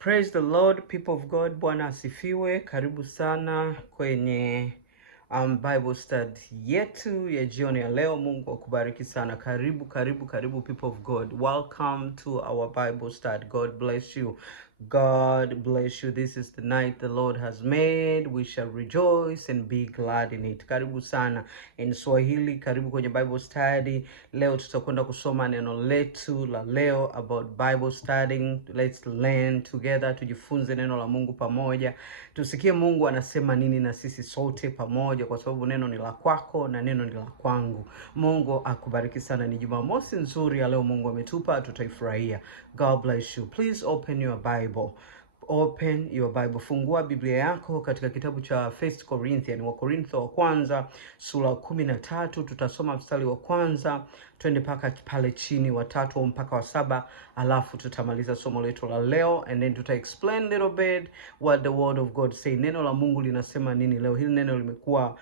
Praise the Lord, people of God. Bwana asifiwe. Karibu sana kwenye Bible study yetu ya jioni ya leo. Mungu akubariki sana. Karibu people of God. Welcome to our Bible study. God bless you. God bless you. This is the night the Lord has made. We shall rejoice and be glad in it. Karibu sana in Swahili. Karibu kwenye Bible study. Leo tutakwenda kusoma neno letu la leo about Bible studying. Let's learn together. Tujifunze neno la Mungu pamoja. Tusikie Mungu anasema nini na sisi sote pamoja, kwa sababu neno ni la kwako na neno ni la kwangu. Mungu akubariki sana. Ni Jumamosi nzuri ya leo Mungu ametupa, tutaifurahia. God bless you. Please open your Bible. Open your Bible. Fungua Biblia yako katika kitabu cha 1 Corinthians, wa Korintho wa kwanza sura 13. Tutasoma mstari wa kwanza twende mpaka pale chini wa 3 mpaka wa 7, alafu tutamaliza somo letu la leo, and then tuta explain a little bit what the word of God say. Neno la Mungu linasema nini leo? Hili neno limekuwa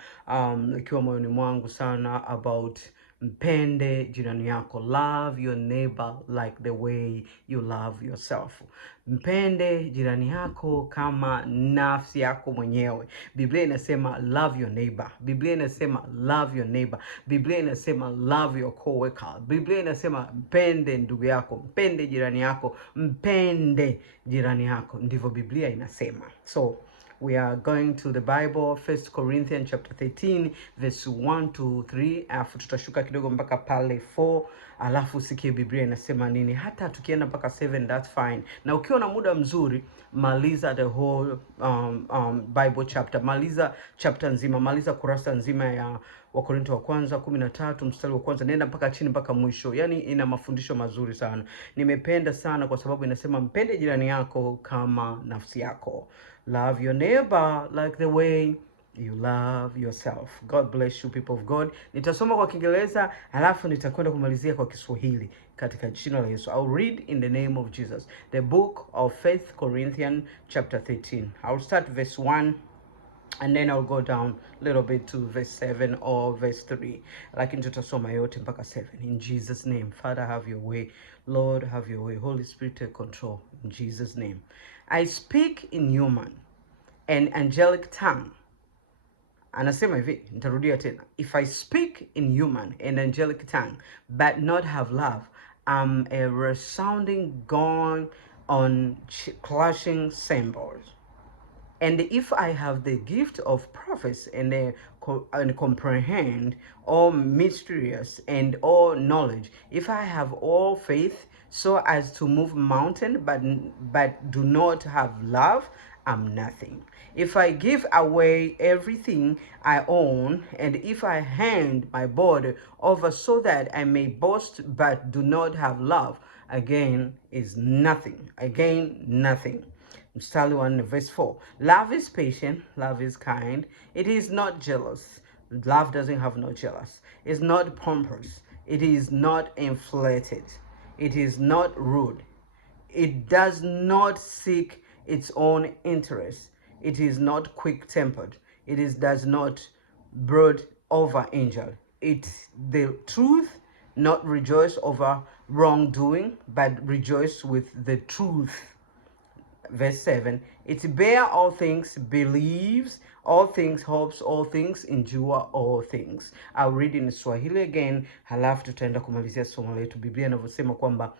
ikiwa moyoni mwangu sana about mpende jirani yako. Love your neighbor like the way you love yourself. Mpende jirani yako kama nafsi yako mwenyewe. Biblia inasema love your neighbor. Biblia inasema love your neighbor. Biblia inasema love your coworker. Biblia inasema mpende ndugu yako, mpende jirani yako, mpende jirani yako. Ndivyo Biblia inasema. So we are going to the Bible, 1 Corinthians chapter 13 verse 1 to 3. Alafu tutashuka kidogo mpaka pale 4, alafu sikie Biblia inasema nini. Hata tukienda mpaka 7, that's fine. Na ukiwa na muda mzuri, maliza the whole Bible chapter. Maliza chapter nzima, maliza kurasa nzima ya Wakorintho wa kwanza 13 mstari wa kwanza, nenda mpaka chini mpaka mwisho. Yani ina mafundisho mazuri sana. Nimependa sana kwa sababu inasema mpende jirani yako kama nafsi yako. Love your neighbor like the way you love yourself. God bless you, people of God. Nitasoma kwa Kiingereza alafu nitakwenda kumalizia kwa Kiswahili katika jina la Yesu. I'll read in the name of Jesus. The book of 1 Corinthians chapter 13. I'll start verse 1 and then I'll go down a little bit to verse 7 or verse 3. Lakini tutasoma yote mpaka 7. In Jesus' name. Father, have your way. Lord, have your way. Holy Spirit, take control. In Jesus' name. I speak in human and angelic tongue. Anasema hivi, nitarudia tena. If I speak in human and angelic tongue, but not have love, I'm a resounding gong on clashing cymbals. And if I have the gift of prophecy and comprehend all mysteries and all knowledge, if I have all faith so as to move mountain, but do not have love, I'm nothing. If I give away everything I own, and if I hand my body over so that I may boast, but do not have love, again is nothing. Again, nothing. Mstari 1 verse 4. Love is patient, love is kind, it is not jealous. Love doesn't have no jealous. It's not pompous, it is not inflated, it is not rude, it does not seek its own interest, it is not quick-tempered, does not brood over anger. It's the truth, not rejoice over wrongdoing, but rejoice with the truth. Verse 7, it bear all things, believes all things, hopes all things, endure all things. I'll read in Swahili again, halafu tutaenda kumalizia somo letu. Biblia inavyosema kwamba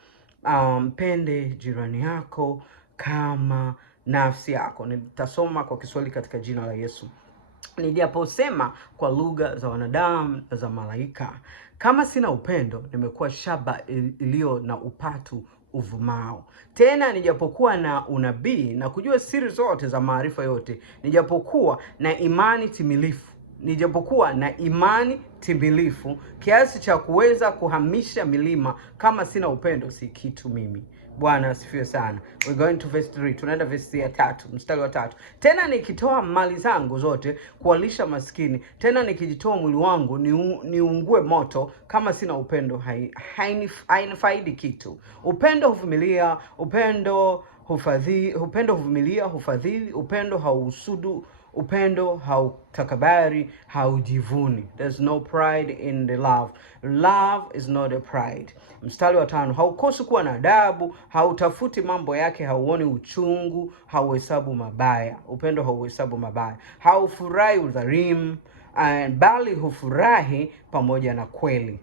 mpende jirani yako kama nafsi yako. Nitasoma kwa Kiswahili katika jina la Yesu. Nijaposema kwa lugha za wanadamu na za malaika, kama sina upendo, nimekuwa shaba iliyo na upatu uvumao. Tena nijapokuwa na unabii na kujua siri zote za maarifa yote, nijapokuwa na imani timilifu kiasi cha kuweza kuhamisha milima, kama sina upendo si kitu mimi. Bwana asifiwe sana. We're going to verse 3. Tunaenda verse ya 3, mstari wa 3. Tena nikitoa mali zangu zote kuwalisha maskini, tena nikijitoa mwili wangu niungue moto, kama sina upendo hainifaidi kitu. Upendo huvumilia, upendo huvumilia, hufadhili, upendo hausudu Upendo hautakabari, haujivuni. There's no pride in the love. Love is not a pride. Mstari wa 5, haukosi kuwa na adabu, hautafuti mambo yake, hauoni uchungu, hauhesabu mabaya. Upendo hauhesabu mabaya. Haufurahi udhalimu, bali hufurahi pamoja na kweli.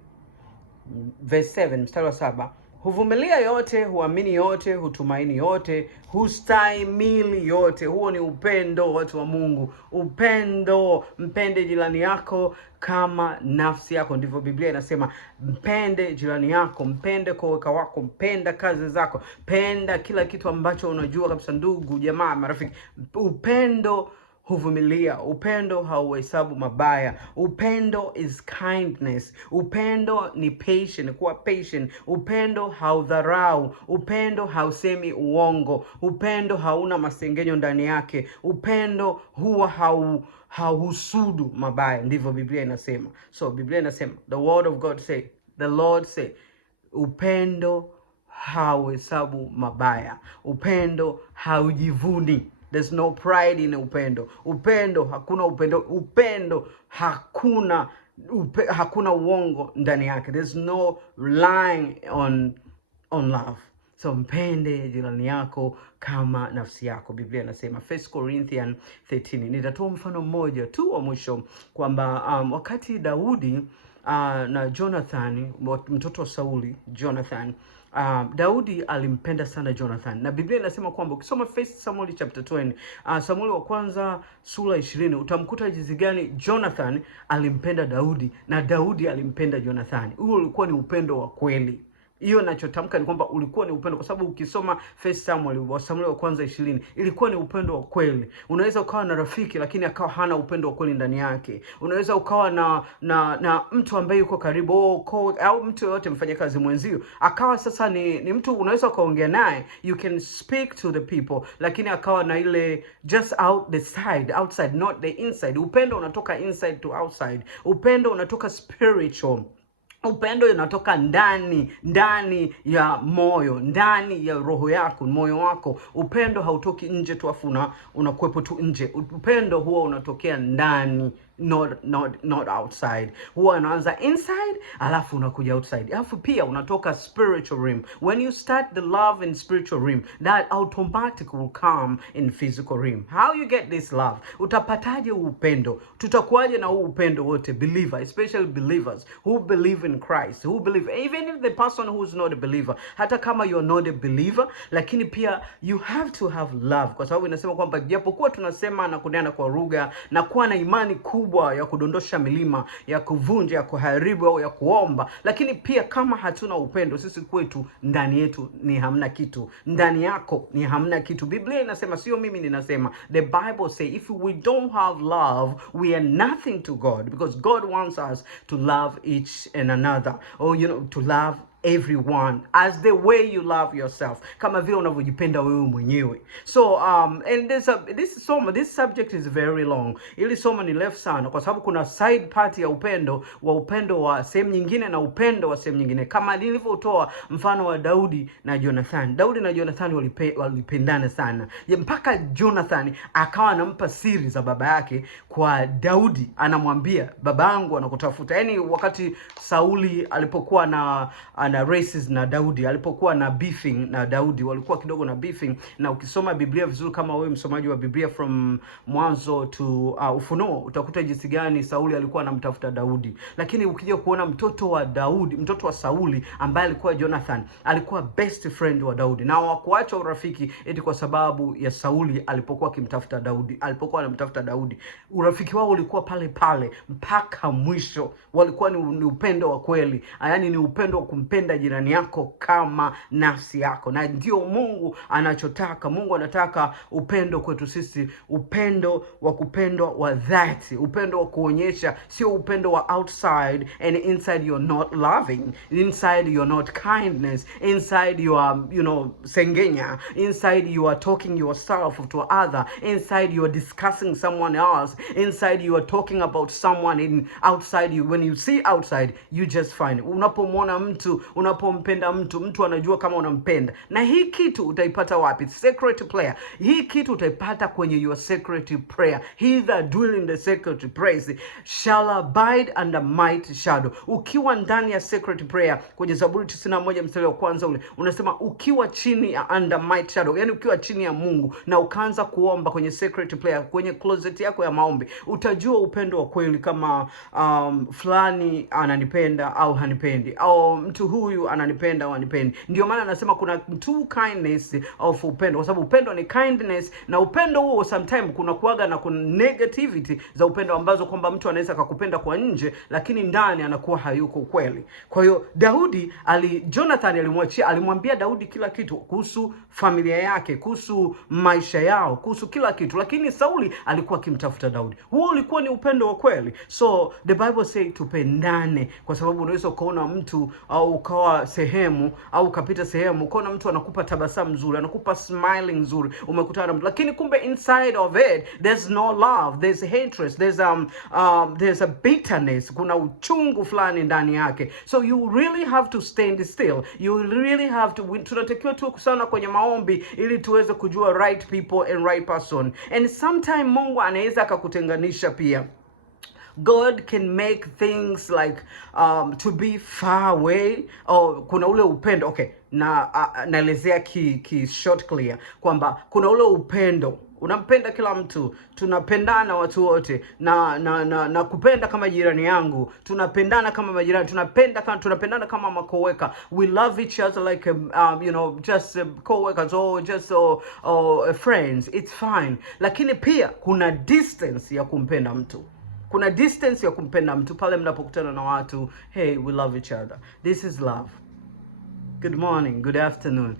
Verse 7, mstari wa 7, huvumilia yote, huamini yote, hutumaini yote, hustahimili yote. Huo ni upendo, watu wa Mungu. Upendo. Mpende jirani yako kama nafsi yako, ndivyo Biblia inasema. Mpende jirani yako, mpende coworker wako, mpenda kazi zako, penda kila kitu ambacho unajua kabisa, ndugu, jamaa, marafiki. Upendo huvumilia. Upendo hauhesabu mabaya. Upendo is kindness. Upendo ni patient, kuwa patient. Upendo haudharau. Upendo hausemi uongo. Upendo hauna masengenyo ndani yake. Upendo huwa hauhusudu mabaya, ndivyo Biblia inasema. So Biblia inasema, the word of God say, the Lord say, upendo hauhesabu mabaya. Upendo haujivuni. There's no pride in upendo. Upendo, hakuna upendo. Upendo, hakuna uongo ndani yake. There's no lying on love. So mpende jirani yako kama nafsi yako. Biblia inasema 1 Corinthians 13. Nitatoa mfano mmoja tu wa mwisho kwamba wakati Daudi na Jonathan, mtoto wa Sauli, Jonathan, Daudi alimpenda sana Jonathan, na Biblia inasema kwamba ukisoma 1 Samuel chapter 20, Samueli wa kwanza sura 20, utamkuta jinsi gani Jonathan alimpenda Daudi na Daudi alimpenda Jonathan. Huo ulikuwa ni upendo wa kweli. Hiyo ninachotamka ni kwamba ulikuwa ni upendo, kwa sababu ukisoma 1 Samuel wa kwanza 20, ilikuwa ni upendo wa kweli. Unaweza ukawa na rafiki lakini akawa hana upendo wa kweli ndani yake. Unaweza ukawa na mtu ambaye yuko karibu au mtu yote mfanyakazi mwenzio, akawa sasa ni mtu unaweza ukaongea naye, you can speak to the people, lakini akawa na ile just outside, not the inside. Upendo unatoka inside to outside. Upendo unatoka spiritual. Upendo unatoka ndani ya moyo, ndani ya roho yako, moyo wako. Upendo hautoki nje tu afu unakuepo tu nje. Upendo huwa unatokea ndani, not outside. Huwa unaanza inside alafu unakuja outside. Alafu pia unatoka spiritual realm. When you start the love in spiritual realm, that automatically will come in physical realm. How you get this love? Utapataje upendo? Tutakuaje na upendo wote? Believer, especially believers who believe in Christ, who believe, even if the person who is not a believer, hata kama you are not a believer, lakini pia you have to have love, kwa sababu inasema kwamba japokuwa tunasema na kunena kwa lugha na kuwa na imani kubwa ya kudondosha milima, ya kuvunja, ya kuharibu au ya kuomba, lakini pia kama hatuna upendo, sisi kwetu, ndani yetu ni hamna kitu. Ndani yako ni hamna kitu. Biblia inasema, sio mimi ninasema, the Bible say if we don't have love, we are nothing to God, because God wants us to love each and another, or to love everyone as the way you love yourself, kama vile unavyojipenda wewe mwenyewe. So and this subject is very long. Ili somo ni refu sana, kwa sababu kuna side part ya upendo wa sehemu nyingine na upendo wa sehemu nyingine, kama nilivyotoa mfano wa Daudi na Jonathan. Daudi na Jonathan walipendana sana, mpaka Jonathan akawa anampa siri za baba yake kwa Daudi. Anamwambia, babangu anakutafuta. Yani wakati Sauli alipokuwa na races na Daudi, alipokuwa na beefing na Daudi, walikuwa kidogo na beefing. Na ukisoma Biblia vizuri, kama wewe msomaji wa Biblia from Mwanzo to Ufunuo, utakuta jinsi gani Sauli alikuwa anamtafuta Daudi. Lakini ukija kuona mtoto wa Sauli ambaye alikuwa Jonathan, alikuwa best friend wa Daudi, na hawakuacha urafiki eti kwa sababu ya Sauli alipokuwa anamtafuta Daudi. Urafiki wao ulikuwa pale pale mpaka mwisho. Walikuwa ni upendo wa kweli, yaani ni upendo wa kumpenda jirani yako kama nafsi yako. Na ndio Mungu anachotaka. Mungu anataka upendo kwetu sisi, upendo wa kupendwa wa dhati, upendo wa kuonyesha, sio upendo wa outside and inside you're not loving, inside you're not kindness, inside you are sengenya, inside you are talking yourself to other, inside you are discussing someone else, inside you are talking about someone, in outside when you see outside you just find. Unapomwona mtu unapompenda mtu, mtu anajua kama unampenda. Na hii kitu utaipata wapi? Secret prayer. Hii kitu utaipata kwenye your secret prayer. He that dwell in the secret place shall abide under mighty shadow. Ukiwa ndani ya secret prayer, kwenye Zaburi 91 mstari wa kwanza ule unasema ukiwa chini ya under mighty shadow, yani ukiwa chini ya Mungu na ukaanza kuomba kwenye secret prayer, kwenye closet yako ya maombi, utajua upendo wa kweli, kama fulani ananipenda au hanipendi, au mtu huyu ananipenda au hanipendi. Ndio maana anasema kuna two kindness of upendo, kwa sababu upendo ni kindness, na upendo huo sometimes kuna kuaga na kuna negativity za upendo ambazo kwamba mtu anaweza kukupenda kwa nje lakini ndani anakuwa hayuko kweli. Kwa hiyo Jonathan alimwambia Daudi kila kitu kuhusu familia yake, kuhusu maisha yao, kuhusu kila kitu, lakini Sauli alikuwa akimtafuta Daudi. Huo ulikuwa ni upendo wa kweli. So the Bible say tupendane, kwa sababu unaweza ukaona mtu au ukawa sehemu au ukapita sehemu ukaona mtu anakupa tabasamu nzuri, anakupa smiling nzuri, umekutana na mtu, lakini kumbe inside of it there's no love, there's hatred, there's a bitterness, kuna uchungu fulani ndani yake. So you really have to stand still, you really have to, tunatakiwa tu kusana kwenye maombi ili tuweze kujua right people and right person. And sometimes Mungu anaweza akakutenganisha pia. God can make things like to be far away, or kuna ule upendo. Okay, na naelezea ki short clear kwamba kuna ule upendo unampenda kila mtu, tunapendana watu wote, na kupenda kama jirani yangu, tunapendana kama majirani, tunapendana kama makoweka. We love each other like just co-workers or just friends. It's fine. Lakini pia kuna distance ya kumpenda mtu. Kuna distance ya kumpenda mtu pale mnapokutana na watu. Hey, we love each other. This is love. Good morning, good afternoon.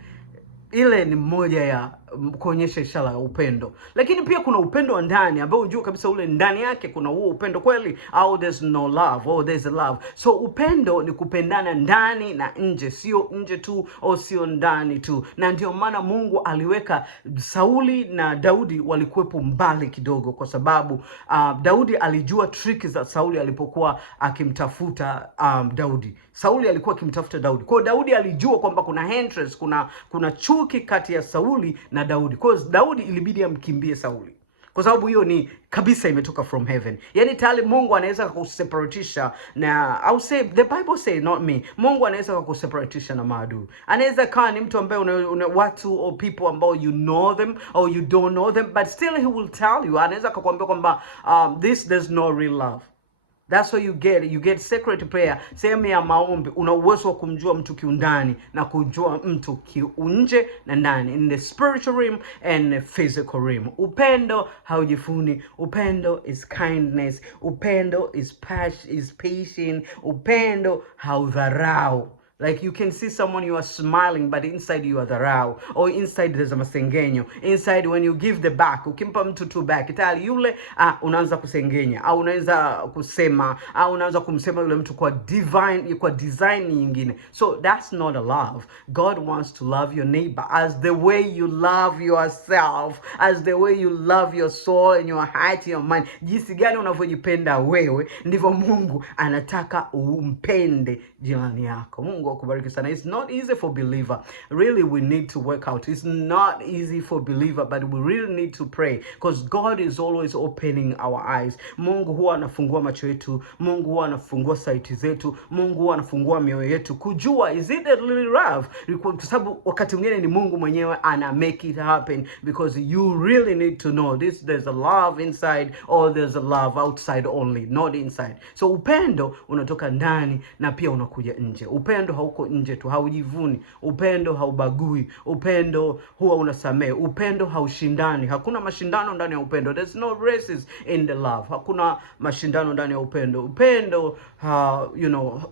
Ile ni moja ya kuonyesha ishara ya upendo. Lakini pia kuna upendo wa ndani ambao unajua kabisa ule ndani yake kuna huo upendo kweli, au there's no love, or there's a love. So upendo ni kupendana ndani na nje, sio nje tu au sio ndani tu. Na ndio maana Mungu aliweka Sauli na Daudi walikuwepo mbali kidogo, kwa sababu Daudi alijua trick za Sauli alipokuwa akimtafuta Daudi. Sauli alikuwa akimtafuta Daudi. Kwa Daudi alijua kwamba kuna hatred, kuna chuki kati ya Sauli na Daudi. Kwa Daudi ilibidi amkimbie Sauli, kwa sababu hiyo ni kabisa imetoka from heaven. Yani tayari Mungu anaweza kuseparatisha na, au say the Bible say, not me, Mungu anaweza kuseparatisha na maadui. Anaweza kaa ni mtu ambaye watu or people ambao you know them or you don't know them, but still he will tell you. Anaweza kukuambia kwamba there's no real love. That's what you get secret prayer, sehemu ya maombi. Una uwezo wa kumjua mtu kiundani na kujua mtu kiunje na ndani, in the spiritual realm and the physical realm. Upendo haujifuni, upendo is kindness, upendo is patient, upendo haudharau. Like you can see someone, you are smiling, but inside you are dharau, or inside there's a masengenyo. Inside when you give the back, ukimpa mtu tu back, tayari yule unaanza kusengenya, au unaanza kusema, au unaanza kumsema yule mtu kwa design nyingine. So that's not a love. God wants to love your neighbor as the way you love yourself, as the way you love your soul and your heart and your mind. Jinsi gani unavyojipenda wewe, ndivyo Mungu anataka umpende jirani yako. Mungu akubariki sana. It's not easy for believer. Really, we need to work out. It's not easy for believer, but we really need to pray, because God is always opening our eyes. Mungu huwa anafungua macho yetu, Mungu huwa anafungua sight zetu, Mungu huwa anafungua mioyo yetu kujua is it really love, kwa sababu wakati mwingine ni Mungu mwenyewe ana make it happen, because you really need to know there's a love inside, or there's a love outside only, not inside. So upendo unatoka ndani na pia unakuja nje. Upendo hauko nje tu, haujivuni. Upendo haubagui. Upendo huwa unasamehe. Upendo haushindani. Hakuna mashindano ndani ya upendo. There's no races in the love. Hakuna mashindano ndani ya upendo. Upendo,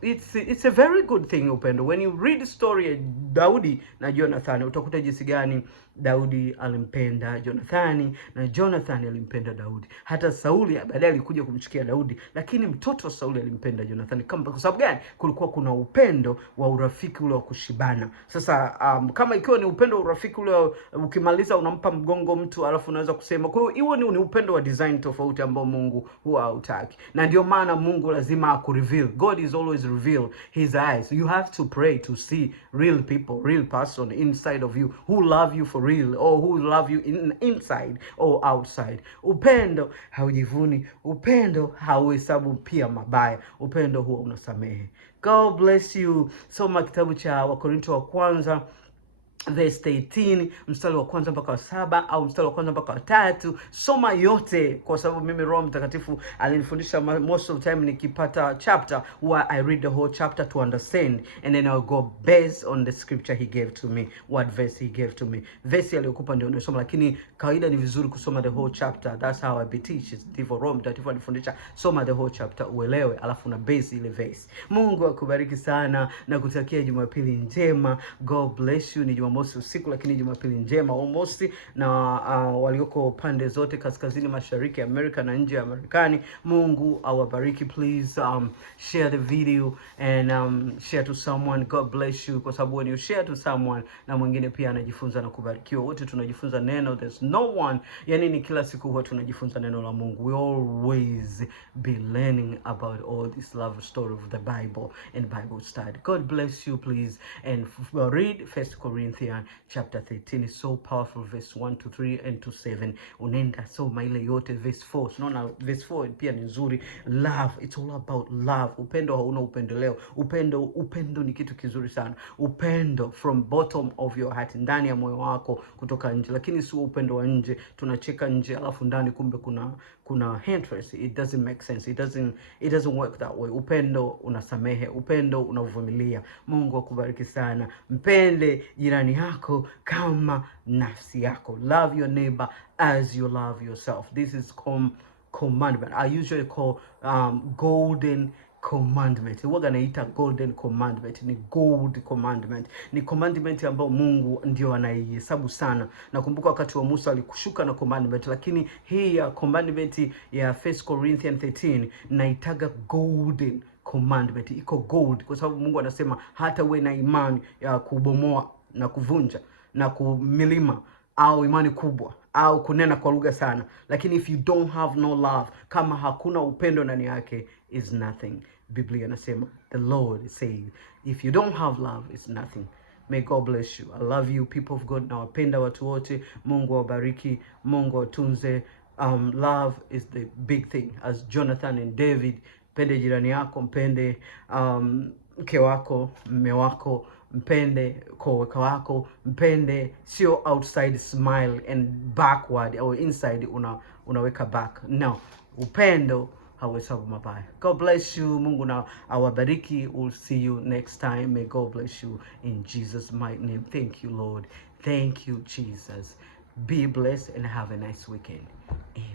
it's a very good thing, upendo. When you read the story ya Daudi na Jonathan, utakuta jinsi gani Daudi alimpenda Jonathani na Jonathani alimpenda Daudi. Hata Sauli baadaye alikuja kumchukia Daudi, lakini mtoto wa Sauli alimpenda Jonathani. Kwa sababu gani? Kulikuwa kuna upendo wa urafiki ule wa kushibana. Sasa kama ikiwa ni upendo wa urafiki ule ukimaliza unampa mgongo mtu alafu unaweza kusema, kwa hiyo ni upendo wa design tofauti ambao Mungu huwa hautaki. Na ndio maana Mungu lazima akureveal. God is always reveal his eyes. You have to pray to see real people, real person inside of you who love you for real, or who love you inside or outside. Upendo haujivuni, upendo hauhesabu pia mabaya, upendo huwa unasamehe. God bless you. Soma kitabu cha Wakorintho wa kwanza verse 18 mstari wa kwanza mpaka wa 7 au mstari wa kwanza mpaka wa 3. Soma yote, kwa sababu mimi Roho Mtakatifu alinifundisha most of the time nikipata chapter where I read the whole chapter to understand, and then I'll go based on the scripture he gave to me, what verse he gave to me. Verse aliyokupa ndio nasoma, lakini kawaida ni vizuri kusoma the whole chapter. That's how I teach. Ndivyo Roho Mtakatifu alinifundisha, soma the whole chapter uelewe, alafu na base ile verse. Mungu akubariki sana na kutakia Jumapili njema. God bless you. Ni Jumamosi usiku, lakini Jumapili njema almost, na walioko pande zote kaskazini mashariki ya Amerika na nje ya Marekani, Mungu awabariki. Please share the video and share to someone. God bless you, kwa sababu when you share to someone na mwingine pia anajifunza na kubarikiwa. Wote tunajifunza neno. There's no one, yani ni kila siku huwa tunajifunza neno la Mungu. We always be learning about all this love story of the Bible and Bible study. God bless you, please, and read 1 Corinthians chapter 13 is so powerful, verse 1 to 3 and to 7. Unaenda soma ile yote. Verse 4, unaona verse 4 pia ni nzuri. Love, it's all about love. Upendo hauna upendeleo. Upendo ni kitu kizuri sana. Upendo from bottom of your heart, ndani ya moyo wako, kutoka nje. Lakini sio upendo wa nje, tunacheka nje alafu ndani kumbe kuna hatred. It doesn't make sense. It doesn't work that way. Upendo unasamehe, upendo unavumilia. Mungu akubariki sana. Mpende jirani yako kama nafsi yako. Love your neighbor as you love yourself. This is commandment. I usually call golden commandment. Huwa naita golden commandment. Ni gold commandment. Ni commandment ambayo Mungu ndio anaihesabu sana. Nakumbuka wakati wa Musa alikushuka na commandment, lakini hii ya commandment ya 1 Corinthians 13 naitaga golden commandment. Iko gold kwa sababu Mungu anasema hata uwe na imani ya kubomoa na kuvunja na kumilima, au imani kubwa, au kunena kwa lugha sana, lakini if you don't have no love, kama hakuna upendo ndani yake, is nothing. Biblia inasema, the Lord says, if you don't have love, it's nothing. May God bless you. I love you, people of God. Nawapenda watu wote. Mungu awabariki, Mungu atunze. Love is the big thing. As Jonathan and David, mpende jirani yako, mpende mke wako, mme wako, mpende coworker wako, mpende, sio outside smile and backward or inside unaweka back. No, upendo hauhesabu mabaya. God bless you. Mungu na awabariki. We'll see you next time. May God bless you in Jesus' mighty name. Thank you, Lord. Thank you, Jesus. Be blessed and have a nice weekend. Amen.